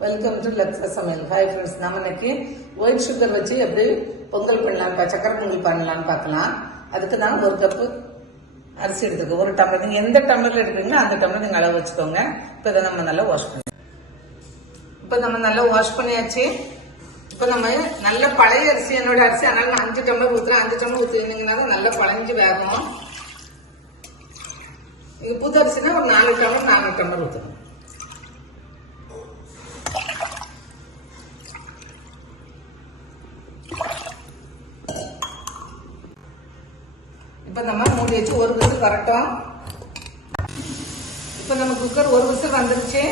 Welcome to லக்ஸா சமையல். Hi friends, நம்ம இன்னைக்கு ஒயிட் சுகர் வச்சு எப்படி பொங்கல் பண்ணலாம், சக்கரை பொங்கல் பண்ணலாம்னு பார்க்கலாம். அதுக்கு தான் ஒரு கப்பு அரிசி எடுத்துக்கோ. ஒரு டம்ளர், நீங்க எந்த டம்ளர்ல எடுக்கிறீங்களோ அந்த டம்ளர் நீங்க அளவு வச்சுக்கோங்க. இப்போ இதை நம்ம நல்லா வாஷ் பண்ணி பண்ணியாச்சு. இப்போ நம்ம நல்ல பழைய அரிசி, என்னோட அரிசி, அதனால நான் 5 டம்ளர் ஊத்துறேன். 5 டம்ளர் ஊற்றினீங்கன்னா தான் நல்லா பழைஞ்சு வேகும். நீங்க புது அரிசினா ஒரு 4 டம்ளர் ஊற்றணும். இப்ப நம்ம மூடி வச்சு ஒரு விசில் வரட்டும். இப்ப நம்ம குக்கர் ஒரு விசில் வந்துருச்சு.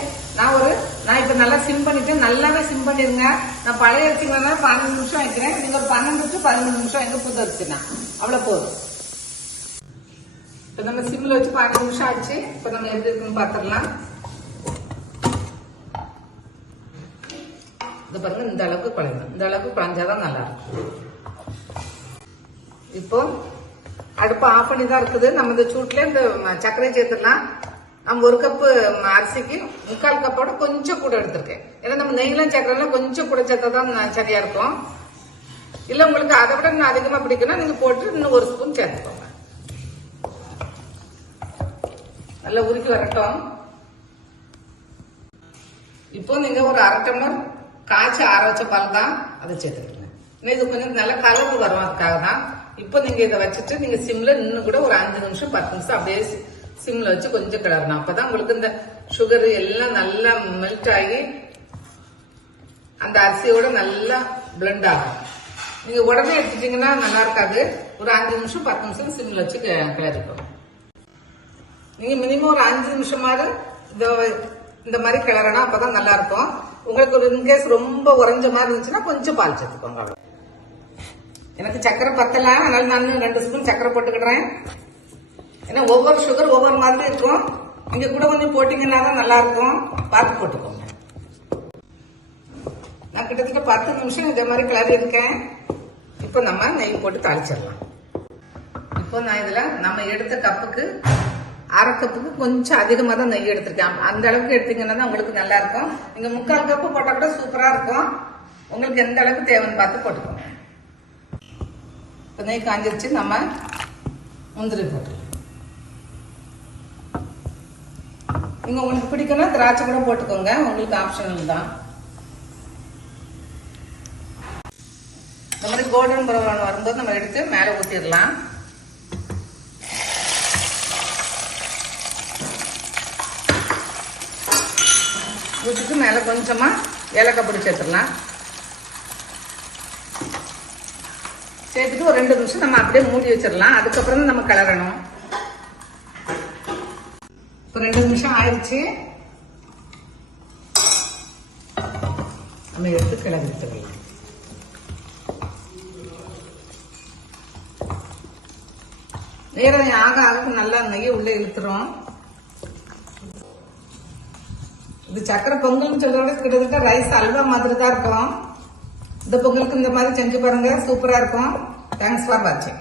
நான் இப்ப நல்லா சிம் பண்ணிட்டு, நல்லாவே சிம் பண்ணிருங்க. நான் பழைய அரிசி 15 நிமிஷம் வைக்கிறேன். நீங்க ஒரு 12 to 15 நிமிஷம் எங்க புது அரிசினா அவ்வளவு போதும். இப்ப நம்ம சிம்ல வச்சு 15 நிமிஷம் ஆச்சு. இப்ப நம்ம எப்படி இருக்குன்னு பாத்திரலாம். இது பாருங்க, இந்த அளவுக்கு குழையணும். இந்த அளவுக்கு குழஞ்சாதான் நல்லா இருக்கும். இப்போ அடுப்பு ஆஃப் பண்ணி தான் இருக்குது. நம்ம இந்த சூட்ல இந்த சர்க்கரை சேர்த்துடலாம். நம்ம ஒரு கப்பு அரிசிக்கு 3/4 கப்போட கொஞ்சம் கூட எடுத்திருக்கேன். ஏன்னா நம்ம நெய்லாம் சர்க்கரை கொஞ்சம் கூட சேர்த்தா தான் சரியா இருக்கும். இல்ல உங்களுக்கு அதை விட இன்னும் அதிகமா பிடிக்கணும், நீங்க போட்டு இன்னும் 1 ஸ்பூன் சேர்த்துக்கோங்க. நல்லா உருக்கி வரட்டும். இப்போ நீங்க ஒரு 1/2 டம்ளர் காய்ச்சி ஆற வச்ச பால் தான் அதை சேர்த்துக்கணும். இது கொஞ்சம் நல்ல கலர் வரும், அதுக்காக தான். இப்போ நீங்க இதை வச்சுட்டு நீங்க சிம்ல இன்னும் கூட ஒரு 5 நிமிஷம் 10 நிமிஷம் அப்படியே சிம்ல வச்சு கொஞ்சம் கிளறணும். அப்பதான் உங்களுக்கு இந்த சுகர் எல்லாம் நல்லா மெல்ட் ஆகி அந்த அரிசியோட நல்லா பிளெண்ட் ஆகும். நீங்க உடனே எடுத்துட்டீங்கன்னா நல்லா இருக்காது. ஒரு 5 நிமிஷம் 10 நிமிஷம் சிம்ல வச்சு கிளறிக்கணும். நீங்க மினிமம் ஒரு 5 நிமிஷமாவது இந்த மாதிரி கிளறணும், அப்பதான் நல்லா இருக்கும். உங்களுக்கு ஒரு இன்கேஸ் ரொம்ப உறைஞ்ச மாதிரி இருந்துச்சுன்னா கொஞ்சம் பால் சேர்த்துக்கோங்க. எனக்கு சக்கரை பத்தல, அதனால நான் 2 ஸ்பூன் சக்கரை போட்டுக்கிறேன். ஏன்னா ஒவ்வொரு சுகர் ஒவ்வொரு மாதிரி இருக்கும். நீங்க கூட கொஞ்சம் போட்டீங்கன்னா தான் நல்லா இருக்கும். பார்த்து போட்டுக்கோங்க. நான் கிட்டத்தட்ட 10 நிமிஷம் இதே மாதிரி கிளறி இருக்கேன். இப்போ நம்ம நெய் போட்டு தாளிச்சிடலாம். இப்போ நான் இதுல நம்ம எடுத்த கப்புக்கு 1/2 கப்புக்கு கொஞ்சம் அதிகமா தான் நெய் எடுத்திருக்கேன். அந்த அளவுக்கு எடுத்தீங்கன்னா தான் உங்களுக்கு நல்லா இருக்கும். நீங்க 3/4 கப்பு போட்டா கூட சூப்பரா இருக்கும். உங்களுக்கு எந்த அளவுக்கு தேவைன்னு பார்த்து போட்டுக்கோங்க. இப்போ நெய் காஞ்சிருச்சு. நம்ம முந்திரி போட்டுக்கலாம். நீங்க உங்களுக்கு பிடிக்கணும் திராட்சை கூட போட்டுக்கோங்க, உங்களுக்கு ஆப்ஷனல் தான். இந்த மாதிரி கோல்டன் ப்ரௌன் வரும்போது நம்ம எடுத்து மேலே ஊற்றிடலாம். ஊற்றிட்டு மேலே கொஞ்சமா ஏலக்காய் பொடி சேர்த்துடலாம். சேர்த்துட்டு ஒரு 2 நிமிஷம் நம்ம அப்படியே மூடி வச்சிடலாம். அதுக்கப்புறம் தான் நம்ம கிளறணும். இப்போ 2 நிமிஷம் ஆயிடுச்சு. நம்ம எடுத்து கிளறி வச்சிடலாம். நேரம் ஆக ஆக நல்லா நெய்யை உள்ள இழுத்துரும். இது சக்கரை பொங்கல்னு சொல்றத கிட்டத்தட்ட ரைஸ் அல்வா மாதிரி தான் இருக்கும். இந்த பொங்கலுக்கு இந்த மாதிரி செஞ்சு பாருங்க, சூப்பரா இருக்கும். தேங்க்ஸ் ஃபார் வாட்சிங்.